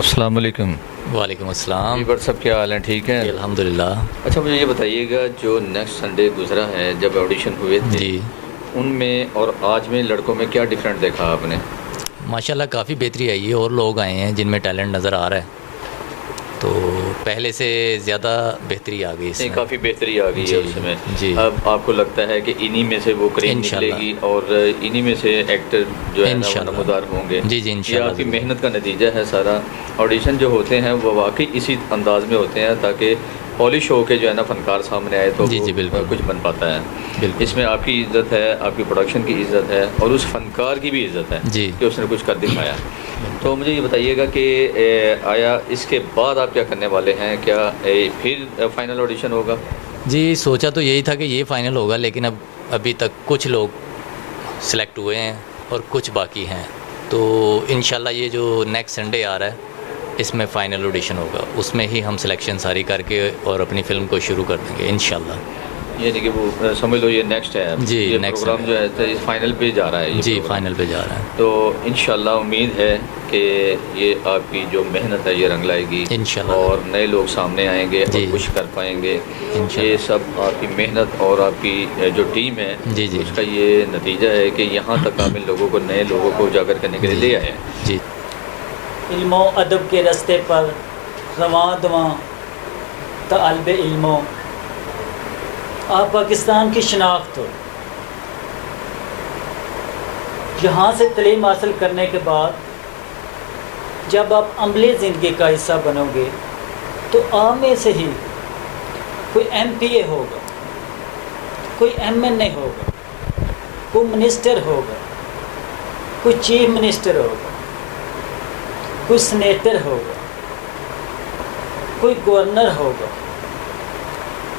अस्सलाम वालेकुम। वालेकुम अस्सलाम। जी बट सब क्या हाल हैं, ठीक हैं? अल्हम्दुलिल्लाह। अच्छा मुझे ये बताइएगा, जो नेक्स्ट संडे गुज़रा है जब ऑडिशन हुए थे, जी, उनमें और आज में लड़कों में क्या डिफरेंट देखा आपने? माशाल्लाह काफ़ी बेहतरी आई है और लोग आए हैं जिनमें टैलेंट नज़र आ रहा है। तो पहले से ज़्यादा बेहतरी आ गई नहीं, इसमें। काफ़ी बेहतरी आ गई है जी, उसमें। जी। अब आपको लगता है कि इन्हीं में से वो करीम इंशाल्लाह। निकलेगी और इन्हीं में से एक्टर जो है ना वो इंशाल्लाह। नमूदार होंगे? जी, जी, ये इंशाल्लाह आपकी ज़रूर। मेहनत का नतीजा है सारा। ऑडिशन जो होते हैं वो वाक़ई इसी अंदाज़ में होते हैं ताकि पॉलिश हो के जो है ना फ़नकार सामने आए तो जी, वो जी, बिल्कुल। कुछ बन पाता है। बिल्कुल। इसमें आपकी इज़्ज़त है, आपकी प्रोडक्शन की इज़्ज़त है और उस फ़नकार की भी इज़्ज़त है जी। कि उसने कुछ कर दिखाया। तो मुझे ये बताइएगा कि आया इसके बाद आप क्या करने वाले हैं? क्या फिर फाइनल ऑडिशन होगा? जी, सोचा तो यही था कि ये फ़ाइनल होगा, लेकिन अब अभी तक कुछ लोग सेलेक्ट हुए हैं और कुछ बाकी हैं। तो इंशाल्लाह ये जो नेक्स्ट संडे आ रहा है, इसमें फ़ाइनल ऑडिशन होगा। उसमें ही हम सिलेक्शन सारी करके और अपनी फ़िल्म को शुरू कर देंगे इंशाल्लाह। यानी कि वो समझ लो ये नेक्स्ट है अब। जी, ये नेक्स्ट प्रोग्राम जो है तो इस फाइनल पे जा रहा है ये जी, प्रोग्राम। फ़ाइनल पे जा रहा है। तो इंशाल्लाह उम्मीद है कि ये आपकी जो मेहनत है ये रंग लाएगी इंशाल्लाह। और नए लोग सामने आएंगे जी। और कुछ कर पाएंगे। इंशाल्लाह। ये सब आपकी मेहनत और आपकी जो टीम है जी, जी। उसका ये नतीजा है कि यहाँ तक आप इन लोगों को, नए लोगों को उजागर करने के लिए ले आए हैं। जी। इल्मो अदब के रास्ते पर रवां दवां तालब इल्मो। आप पाकिस्तान की शनाख्त हो। यहाँ से तलीम हासिल करने के बाद जब आप अमली ज़िंदगी का हिस्सा बनोगे तो आप में से ही कोई MPA होगा, कोई MNA होगा, कोई मिनिस्टर होगा, कोई चीफ मिनिस्टर होगा, कोई सेनेटर होगा, कोई गवर्नर होगा,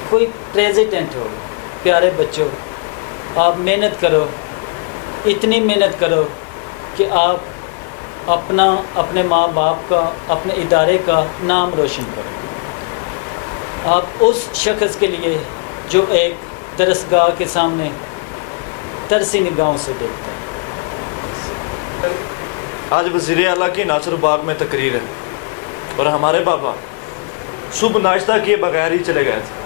कोई प्रेसिडेंट होगा। प्यारे बच्चों, आप मेहनत करो, इतनी मेहनत करो कि आप अपने माँ बाप का, अपने इदारे का नाम रोशन करो। आप उस शख्स के लिए जो एक दरसगाह के सामने तरसी निगाहों से देखता है। आज वज़ीर आला की नासिर बाग में तकरीर है और हमारे पापा सुबह नाश्ता किए बगैर ही चले गए थे।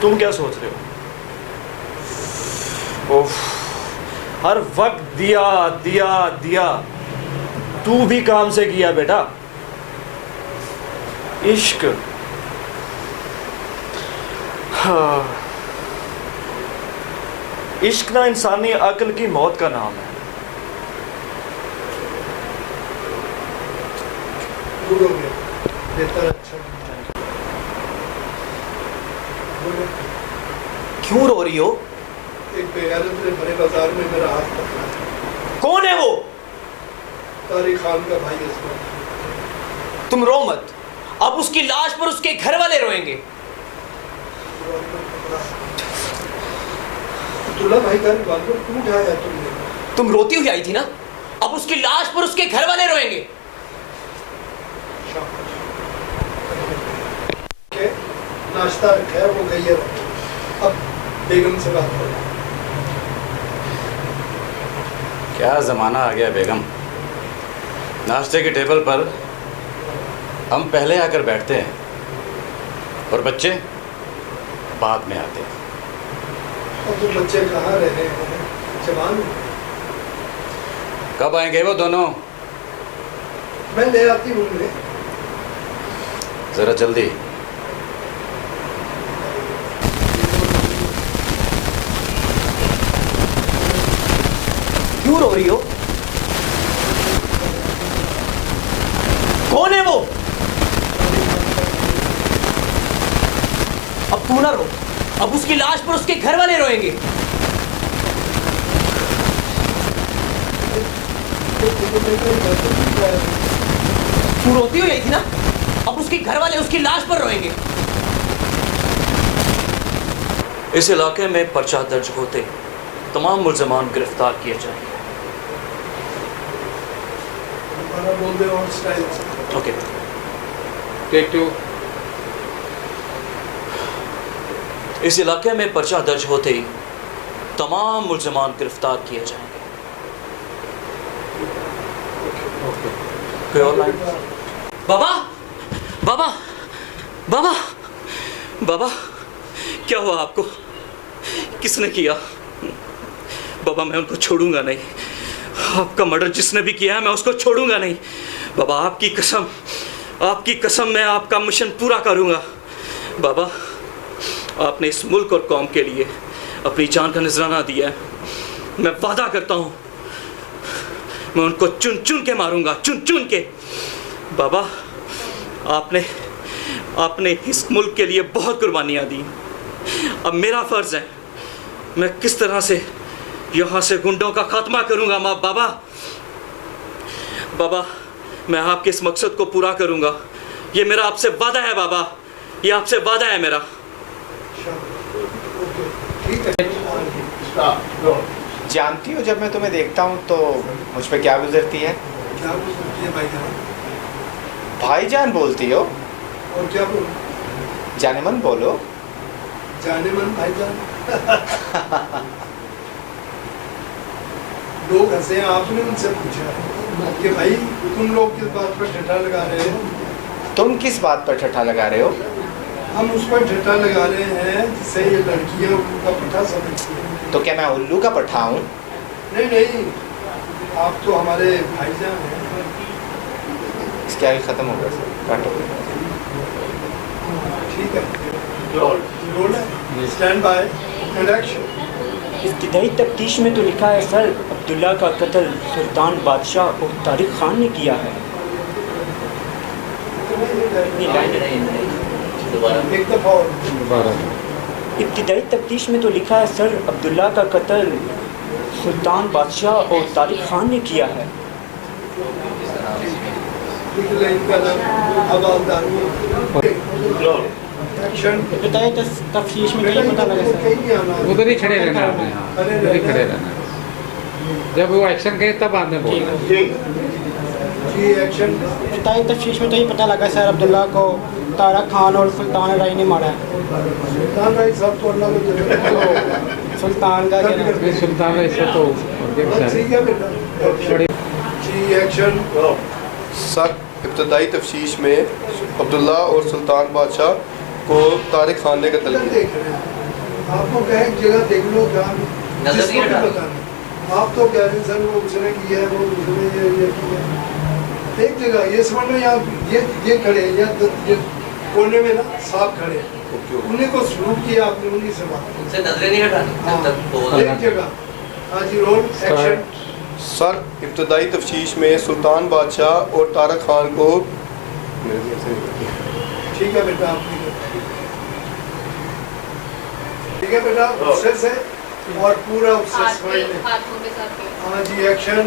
तुम क्या सोच रहे हो? ओफ, हर वक्त दिया दिया दिया। तू भी काम से किया बेटा। इश्क, हाँ, इश्क ना इंसानी अक्ल की मौत का नाम है। क्यों रो रही हो? एक बेगैरत ने बड़े बाजार में मेरा हाथ पकड़ा। कौन है वो? तारिक खान का भाई है इसमें। तुम रो मत, अब उसकी लाश पर उसके घर वाले रोएंगे। अब्दुल्ला भाई का रिवॉल्वर क्यों उठाया तुमने? तुम रोती हुई आई थी ना, अब उसकी लाश पर उसके घर वाले रोएंगे। के नाश्ता रखा है, वो गई है। अब बेगम से बात करो। क्या ज़माना आ गया बेगम। नाश्ते के टेबल पर हम पहले आकर बैठते हैं और बच्चे बाद में आते हैं। अब वो बच्चे कहाँ रहे हैं? जवान हो। कब आएंगे वो दोनों? मैं ले आती हूँ उन्हें। ज़रा जल्दी। क्यों रो रही हो? कौन है वो? अब तू ना रो, अब उसकी लाश पर उसके घर वाले रोएंगे। तू रोती हुई आई थी ना, अब उसके घर वाले उसकी लाश पर रोएंगे। इस इलाके में पर्चा दर्ज होते तमाम मुल्ज़मान गिरफ्तार किए जाएंगे। बोल दे और स्टाइल से। ओके। टेक 2। इस इलाके में पर्चा दर्ज होते ही तमाम मुल्ज़मान गिरफ्तार किए जाएंगे। कोई और लाइन। बाबा बाबा बाबा बाबा, क्या हुआ आपको? किसने किया? बाबा मैं उनको छोड़ूंगा नहीं, आपका मर्डर जिसने भी किया है मैं उसको छोड़ूंगा नहीं। बाबा आपकी कसम मैं आपका मिशन पूरा करूंगा। बाबा आपने इस मुल्क और कौम के लिए अपनी जान का नजराना दिया है, मैं वादा करता हूँ मैं उनको चुन चुन के मारूंगा, चुन चुन के। बाबा आपने इस मुल्क के लिए बहुत कुर्बानियाँ दी, अब मेरा फ़र्ज़ है मैं किस तरह से यहाँ से गुंडों का खात्मा करूँगा। बाबा मैं आपके इस मकसद को पूरा करूँगा, ये मेरा आपसे वादा है बाबा, ये आपसे वादा है मेरा। जानती हो जब मैं तुम्हें देखता हूँ तो मुझ पे क्या गुजरती है? क्या बोलती है भाईजान? भाईजान बोलती हो? और क्या बोल? जाने मन बोलो। जाने मन भाईजान। लोग हंसे, आपने उनसे पूछा कि भाई तुम लोग किस बात पर ठट्ठा लगा रहे हो? तुम किस बात पर ठट्ठा लगा रहे हो? हम उस पर ठट्ठा लगा रहे हैं जिससे ये लड़कियां उनका पट्टा समझती हैं। तो क्या मैं उल्लू का पट्टा हूँ? नहीं, आप तो हमारे भाईजान हैं। इसके आगे ख़त्म हो गया सर, काटो। ठीक है, रोल है, स्टैंड बाय एंड एक्शन। इब्तिदाई तफ्तीश में तो लिखा है सर, अब्दुल्ला का कत्ल सुल्तान बादशाह और तारिक खान ने किया है। एक दफ़ा और। इब्तिदाई तफ्तीश में तो लिखा है सर, अब्दुल्ला का कत्ल सुल्तान बादशाह और तारिक खान ने किया है। इब्तिदाई तफ्तीश में तो पता लगा सर, उधर ही खड़े रहना आपने, हाँ उधर ही खड़े रहना। जब वो एक्शन करे तब आपने बोला। जी एक्शन। इब्तिदाई तफ्तीश में तो ये पता लगा सर, अब्दुल्ला को तारिक खान और सुल्तान राय ने मारा है। सुल्तान राय साहब तो अल्लाह को सुल्तान का सुल्तान राय से तो ठीक है बेटा। जी एक्शन। सर इब्तदाई तफ्तीश में अब्दुल्ला और सुल्तान बादशाह को तारिक खान ने कत्ल किया। आपको क्या एक जगह देख लो, जिसको भी बताना। आप तो कह रहे हैं सर वो उसने किया है, वो उसने ये किया। एक जगह ये समझ लो, यहाँ ये खड़े हैं, ये कोने में ना साहब खड़े हैं, उन्हीं को सलूट किया आपने, उन्हीं से बात उनसे नजरें नहीं हटानी। एक जगह। हाँ जी रोल एक्शन। सर इब्तदाई तफ्तीश में सुल्तान बादशाह और तारिक खान को। ठीक है बेटा, ठीक है बेटा, उससे से और पूरा उससे समझ लें। हाँ जी एक्शन।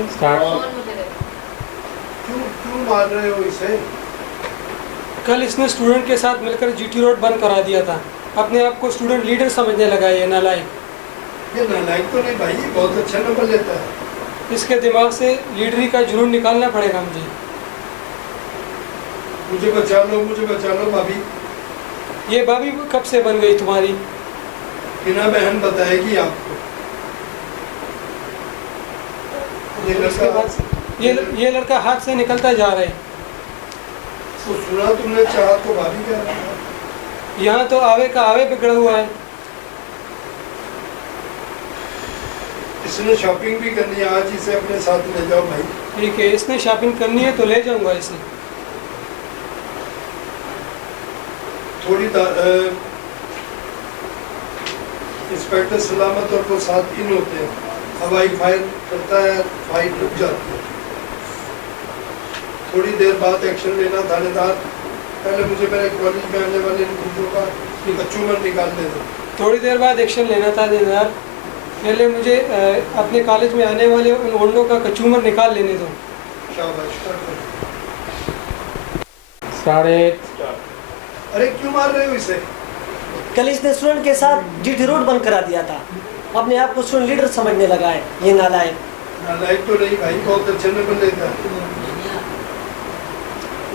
क्यों मार रहे हो इसे? कल इसने स्टूडेंट के साथ मिलकर जीटी रोड बंद करा दिया था, अपने आप को स्टूडेंट लीडर समझने लगा। ये नालायक। ये नालायक तो नहीं भाई, ये बहुत अच्छा नंबर लेता है। इसके दिमाग से लीडरी का जुनून निकालना पड़ेगा मुझे। मुझे बचा लो भाभी। ये भाभी कब से बन गई तुम्हारी? बिना बहन बताएगी आपको। ये लड़का हाथ से निकलता जा रहा है। तो सुना तुमने, चाहा तो भाभी कह रहा था। यहाँ तो आवे का आवे बिगड़ा हुआ है। इसने शॉपिंग भी करनी है, आज इसे अपने साथ ले जाओ भाई। ठीक है, इसने शॉपिंग करनी है तो ले जाऊंगा इसे। थोड़ी इंस्पेक्टर सलामत और वो साथ इन होते हैं, हवाई फायर करता है, फाइट रुक जाती है। थोड़ी देर बाद एक्शन लेना थानेदार। पहले मुझे मेरे कॉलेज में आने वाले गुंडों का कचूमर निकालने दो। थोड़ी देर बाद एक्शन लेना था थानेदार, पहले मुझे अपने कॉलेज में आने वाले उन गुंडों का कचूमर निकाल लेने दो। शाबाश। अरे क्यों मार रहे हो इसे? कल इसने स्टूडेंट के साथ जीटी रोड बंद करा दिया था, अपने आप को स्टूडेंट लीडर समझने लगा है। ये नालायक। नालायक तो नहीं भाई, बहुत अच्छे नंबर लेता है।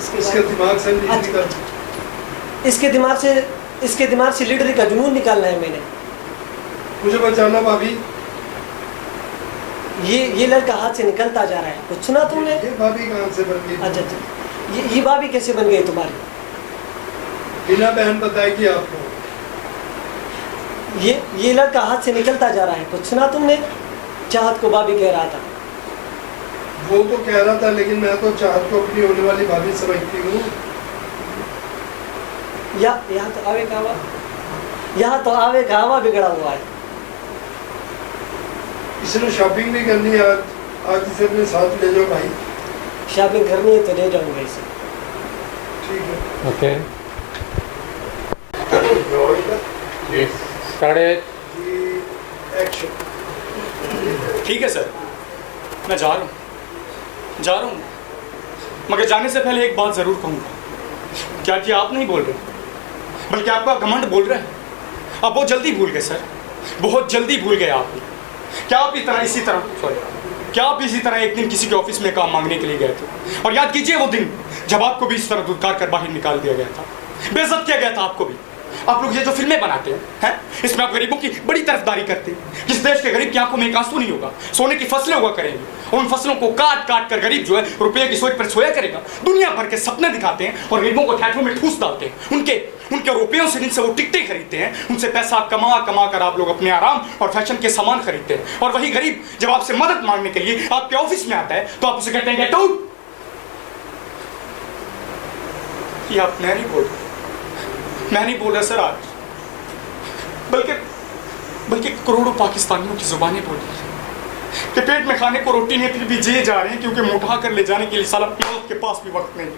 इसके दिमाग से इसके दिमाग से लीडरी का जुनून निकालना है मैंने। मुझे बचाना भाभी। ये लड़का हाथ से निकलता जा रहा है, कुछ सुना तुमने? ये भाभी कहाँ से बन गई? अच्छा, ये भाभी कैसे बन गई तुम्हारी? बिना बहन बताएगी आपको। ये लड़का हाथ से निकलता जा रहा है, कुछ सुना तुमने? चाहत को भाभी कह रहा था। वो तो कह रहा था, लेकिन मैं तो चाहत को अपनी होने वाली भाभी समझती हूँ। यहाँ तो आवे का हवा बिगड़ा हुआ है। इसने शॉपिंग भी करनी है आज इसे अपने साथ ले जाओ भाई। शॉपिंग करनी है तो ले जाऊंगा इसे। ठीक है। ओके। एक्शन। ठीक है सर, मैं जा रहा हूँ, मगर जाने से पहले एक बात ज़रूर कहूँगा। क्या कि आप नहीं बोल रहे, बल्कि आपका घमंड बोल रहा है। आप बहुत जल्दी भूल गए सर, बहुत जल्दी भूल गए आप। क्या आप इसी तरह एक दिन किसी के ऑफिस में काम मांगने के लिए गए थे, और याद कीजिए वो दिन जब आपको भी इस तरह धुतकार कर बाहर निकाल दिया गया था, बेइज्जत किया गया था आपको भी। आप लोग ये जो फिल्में बनाते हैं, इसमें आप गरीबों की बड़ी तरफदारी करते हैं। जिस देश के गरीब की आंखों में एक आंसू नहीं होगा, सोने की फसलें हुआ करेंगी, और उन फसलों को काट काट कर गरीब जो है रुपये की सोच पर सोया करेगा। दुनिया भर के सपने दिखाते हैं और गरीबों को थिएटरों में ठूस डालते हैं। उनके रुपयों से जिनसे वो टिकटें खरीदते हैं, उनसे पैसा कमा कर आप लोग अपने आराम और फैशन के सामान खरीदते हैं। और वही गरीब जब आपसे मदद मांगने के लिए आपके ऑफिस में आता है तो आप उसे कहते हैं गेट आउट। ये आप मैं नहीं बोल रहा सर आज, बल्कि करोड़ों पाकिस्तानियों की जुबानें बोली कि पेट में खाने को रोटी नहीं, फिर भी जिए जा रहे हैं क्योंकि मुठा कर ले जाने के लिए साला मौत के पास भी वक्त नहीं।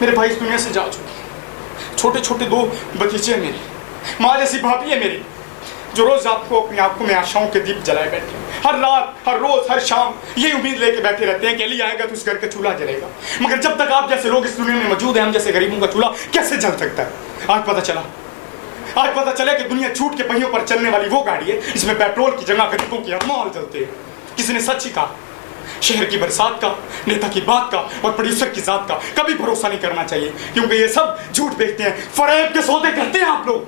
मेरे भाई इस दुनिया से जा चुके हैं। छोटे छोटे 2 भतीजे हैं मेरे, माँ जैसी भाभी है मेरी, जो रोज आपको अपनी आंखों में आशाओं के दीप जलाए बैठे हैं। हर रात, हर रोज, हर शाम ये उम्मीद लेके बैठे रहते हैं कि अली आएगा तो उस घर का चूल्हा जलेगा। मगर जब तक आप जैसे लोग इस दुनिया में मौजूद हैं, हम जैसे गरीबों का चूल्हा कैसे जल सकता है? आज पता चला कि दुनिया झूठ के पहियों पर चलने वाली वो गाड़ी है जिसमें पेट्रोल की जगह गरीबों के अरमान जलते हैं। किसी ने सच ही कहा, शहर की बरसात का, नेता की बात का और प्रोड्यूसर की जात का कभी भरोसा नहीं करना चाहिए, क्योंकि ये सब झूठ बेचते हैं, फरेब के सौदे करते हैं आप लोग,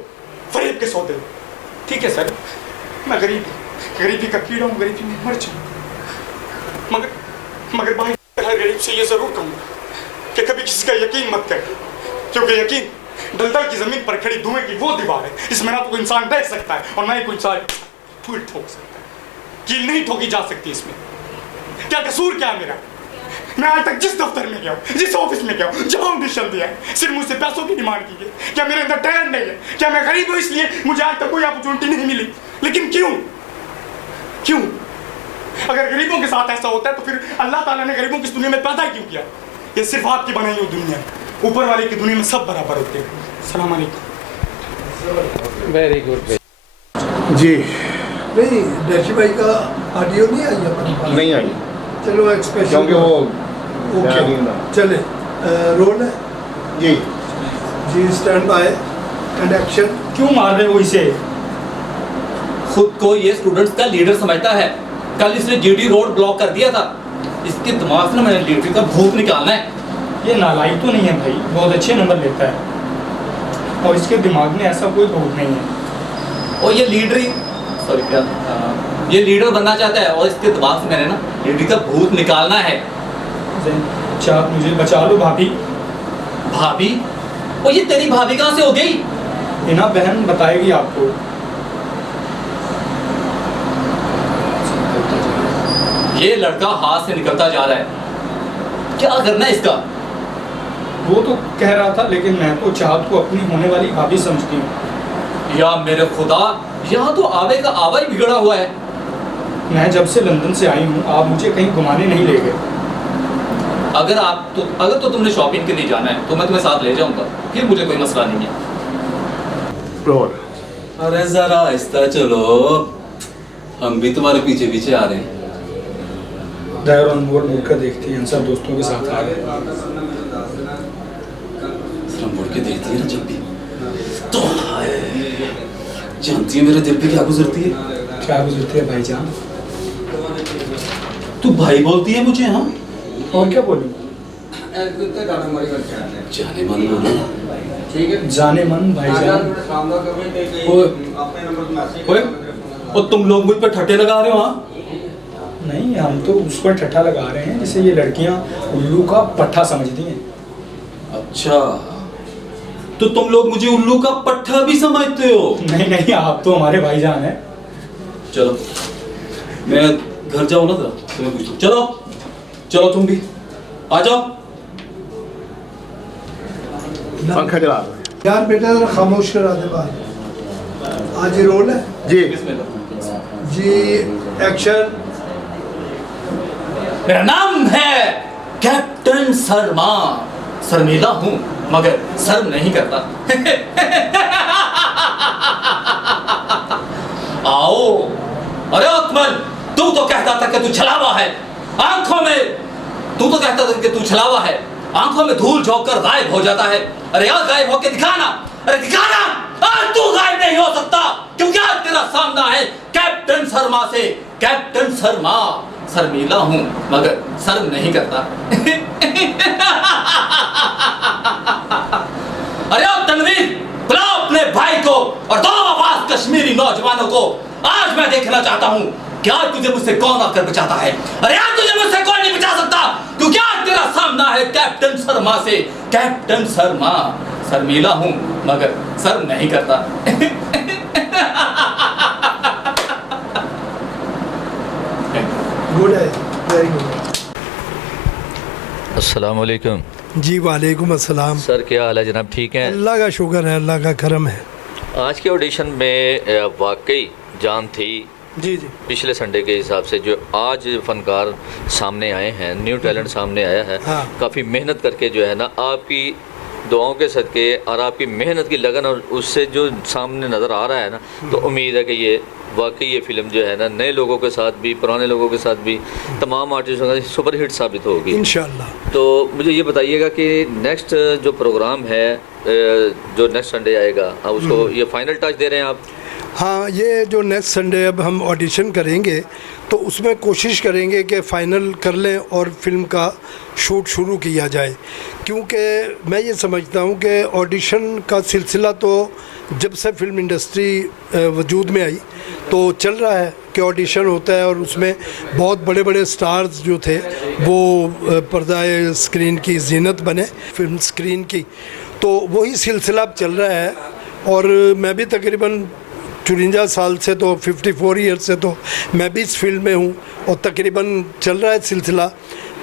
फरेब के सौदे। ठीक है सर, मैं गरीबी का कीड़ा हूँ, गरीबी में मर जाऊँ, मगर भाई हर गरीब से ये जरूर कहूँगा कि कभी किसी का यकीन मत कर, क्योंकि यकीन दलदल की जमीन पर खड़ी धुएं की वो दीवार है जिसमें ना तो कोई इंसान बैठ सकता है और ना ही कोई इंसान फूल ठोक सकता है। कील नहीं ठोकी जा सकती इसमें। क्या कसूर क्या है मेरा? मैं आज तक जिस दफ्तर में गया हूँ, जिस ऑफिस में गया हूँ, जहाँ ऑडिशन दिया है, सिर्फ मुझसे पैसों की डिमांड की है। क्या मेरे अंदर टैलेंट नहीं है? क्या मैं गरीब हूँ इसलिए मुझे आज तक कोई अपॉर्चुनिटी नहीं मिली? लेकिन क्यों? अगर गरीबों के साथ ऐसा होता है तो फिर अल्लाह ताला ने गरीबों की इस दुनिया में पैदा क्यों किया? ये सिर्फ आपकी बनाई हुई दुनिया है। ऊपर वाले की दुनिया में सब बराबर होते हैं। सलाम अलैकुम। वेरी गुड जी। नहीं, डैशी भाई का ऑडियो नहीं आई अपने पास? नहीं आई। चलो एक्सप्रेशन, क्योंकि वो चले रोल है जी। Stand by and action. क्यों मार रहे हो इसे? खुद को ये स्टूडेंट्स का लीडर समझता है। कल इसने जीटी रोड ब्लॉक कर दिया था। इसके दिमाग से मैंने लीडर का भूत निकालना है। ये नालायक तो नहीं है भाई, बहुत अच्छे नंबर लेता है, और इसके दिमाग में ऐसा कोई भूत नहीं है। और ये लीडर बनना चाहता है, और इसके दिमाग से मैंने ना लीडर का भूत निकालना है। आप मुझे बचा लो भाभी। भाभी? और ये तेरी भाभी कहाँ से हो गई? इना बहन बताएगी आपको। ये लड़का हाथ से निकलता जा रहा है, क्या करना है इसका? वो तो कह रहा था, लेकिन मैं तो चाहत को अपनी होने वाली भाभी समझती हूँ। या मेरे खुदा, यहाँ तो आवे का आवा ही बिगड़ा हुआ है। मैं जब से लंदन से आई हूँ, आप मुझे कहीं घुमाने नहीं ले गए। अगर तो तुमने शॉपिंग के लिए जाना है तो मैं तुम्हें साथ ले जाऊंगा, फिर मुझे कोई मसला नहीं है। अरे जरा आहिस्ता चलो, हम भी तुम्हारे पीछे पीछे आ रहे हैं। दायर ऑन बोर्ड मुड़कर देखती है, सब दोस्तों के साथ आ रहे हैं। मुड़ के देखती है ना जब भी, तो जानती है मेरे दिल पे क्या गुजरती है? क्या गुजरती है भाईजान? तू भाई बोलती है मुझे? हाँ, और क्या बोलूं? जाने मन बोलो। ठीक है, जाने मन भाईजान। और तुम लोग मुझ पर ठट्टे लगा रहे हो। हाँ नहीं, हम तो उस पर ठट्ठा लगा रहे हैं जिसे ये लड़कियां उल्लू का पट्ठा समझती हैं। अच्छा, तो तुम लोग मुझे उल्लू का पट्ठा भी समझते हो? नहीं नहीं, आप तो हमारे भाईजान हैं। चलो मैं घर जाऊँ ना, तुम्हें पूछता हूँ। चलो चलो, तुम भी आ जाओ। पंखा चला यार बेटा, जरा खामोश करा दे बात। आज ये रोल है जी। जी एक्शन। मेरा नाम है कैप्टन शर्मा। शर्मीला हूँ मगर शर्म नहीं करता। आओ। अरे अकमल, तू तो कहता था कि तू छलावा है आंखों में, तू तो कहता था कि तू छलावा है, आंखों में धूल झोंककर गायब हो जाता है। अरे यार गायब होके दिखाना, अरे दिखाना। आज तू गायब नहीं हो सकता क्योंकि आज तेरा सामना है कैप्टन शर्मा से। कैप्टन शर्मा, शर्मीला हूं मगर शर्म नहीं करता। अरे तनवीर, बुलाओ अपने भाई को और दो आवाज कश्मीरी नौजवानों को। आज मैं देखना चाहता हूं कि आज तुझे मुझसे कौन आकर बचाता है। अरे आज तुझे मुझसे कोई नहीं बचा सकता क्योंकि आज तेरा सामना है कैप्टन शर्मा से। कैप्टन शर्मा, शर्मीला हूं मगर शर्म नहीं करता। गुड है, वेरी गुड। अस्सलाम वालेकुम। जी वालेकुम अस्सलाम। सर क्या हाल है जनाब, ठीक हैं? अल्लाह का शुक्र है, अल्लाह का करम है। आज के ऑडिशन में वाकई जान थी जी जी। पिछले संडे के हिसाब से जो आज फनकार सामने आए हैं, न्यू टैलेंट सामने आया है। हाँ। काफ़ी मेहनत करके जो है ना, आपकी दुआओं के सदके और आपकी मेहनत की लगन और उससे जो सामने नज़र आ रहा है ना, तो उम्मीद है कि ये वाकई ये फिल्म जो है ना, नए लोगों के साथ भी पुराने लोगों के साथ भी तमाम आर्टिस्टों का सुपर हिट साबित होगी इंशाल्लाह। तो मुझे ये बताइएगा कि नेक्स्ट जो प्रोग्राम है, जो नेक्स्ट संडे आएगा, अब उसको ये फाइनल टच दे रहे हैं आप? हाँ, ये जो नेक्स्ट संडे अब हम ऑडिशन करेंगे तो उसमें कोशिश करेंगे कि फ़ाइनल कर लें और फिल्म का शूट शुरू किया जाए, क्योंकि मैं ये समझता हूँ कि ऑडिशन का सिलसिला तो जब से फिल्म इंडस्ट्री वजूद में आई तो चल रहा है कि ऑडिशन होता है और उसमें बहुत बड़े बड़े स्टार्स जो थे वो पर्दाए स्क्रीन की जीनत बने, फिल्म स्क्रीन की। तो वही सिलसिला अब चल रहा है और मैं भी तकरीबन 54 साल से, तो 54 ईयर से तो मैं भी इस फील्ड में हूँ और तकरीबन चल रहा है सिलसिला।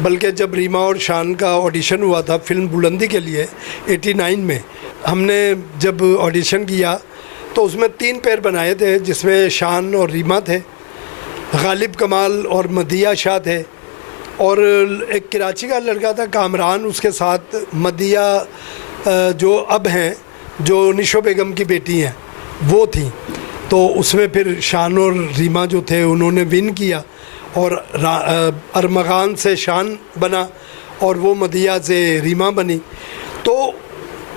बल्कि जब रीमा और शान का ऑडिशन हुआ था फिल्म बुलंदी के लिए 89 में, हमने जब ऑडिशन किया तो उसमें 3 पेयर बनाए थे जिसमें शान और रीमा थे, गालिब कमाल और मदिया शाह थे और एक कराची का लड़का था कामरान, उसके साथ मदिया जो अब हैं, जो निशो बेगम की बेटी हैं, वो थी। तो उसमें फिर शान और रीमा जो थे उन्होंने विन किया और अरमगान से शान बना और वो मदिया से रीमा बनी। तो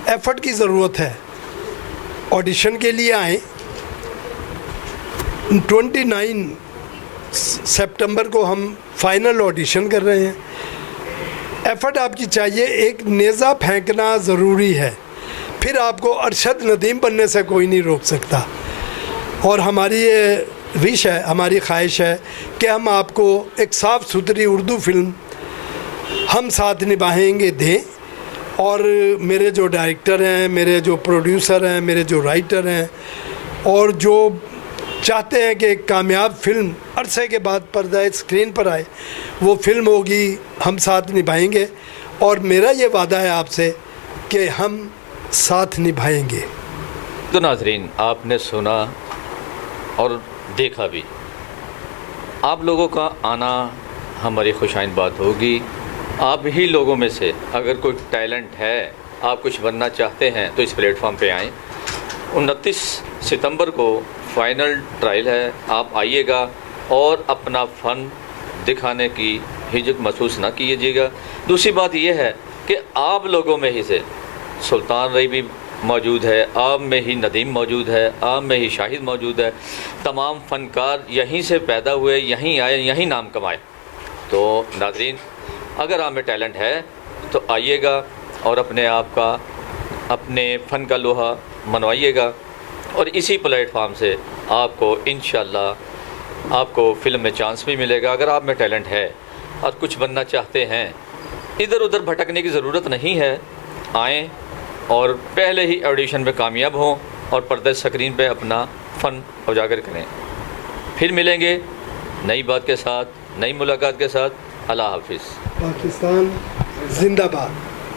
एफ़र्ट की ज़रूरत है, ऑडिशन के लिए आए। 29 सितंबर को हम फाइनल ऑडिशन कर रहे हैं। एफ़र्ट आपकी चाहिए, एक नेज़ा फेंकना ज़रूरी है, फिर आपको अरशद नदीम बनने से कोई नहीं रोक सकता। और हमारी ये विश है, हमारी ख्वाहिश है कि हम आपको एक साफ़ सुथरी उर्दू फिल्म हम साथ निभाएंगे दें। और मेरे जो डायरेक्टर हैं, मेरे जो प्रोड्यूसर हैं, मेरे जो राइटर हैं और जो चाहते हैं कि एक कामयाब फिल्म अरसे के बाद पर्दा स्क्रीन पर आए, वो फिल्म होगी हम साथ निभाएंगे। और मेरा ये वादा है आपसे कि हम साथ निभाएंगे। तो नाज़रीन, आपने सुना और देखा भी, आप लोगों का आना हमारी खुशाइन बात होगी। आप ही लोगों में से अगर कोई टैलेंट है, आप कुछ बनना चाहते हैं, तो इस प्लेटफॉर्म पे आएँ। 29 सितंबर को फाइनल ट्रायल है, आप आइएगा और अपना फ़न दिखाने की हिचक महसूस ना कीजिएगा। दूसरी बात यह है कि आप लोगों में ही से सुल्तान रई भी मौजूद है, आप में ही नदीम मौजूद है, आप में ही शाहिद मौजूद है। तमाम फ़नकार यहीं से पैदा हुए, यहीं आए, यहीं नाम कमाए। तो नाज़रीन, अगर आप में टैलेंट है तो आइएगा और अपने आप का, अपने फ़न का लोहा मनवाइएगा और इसी प्लेटफार्म से आपको इंशाल्लाह आपको फ़िल्म में चांस भी मिलेगा। अगर आप में टैलेंट है और कुछ बनना चाहते हैं, इधर उधर भटकने की ज़रूरत नहीं है। आएँ और पहले ही ऑडिशन में कामयाब हों और पर्दे स्क्रीन पे अपना फ़न उजागर करें। फिर मिलेंगे नई बात के साथ, नई मुलाकात के साथ। अल्लाह हाफिज़। पाकिस्तान जिंदाबाद।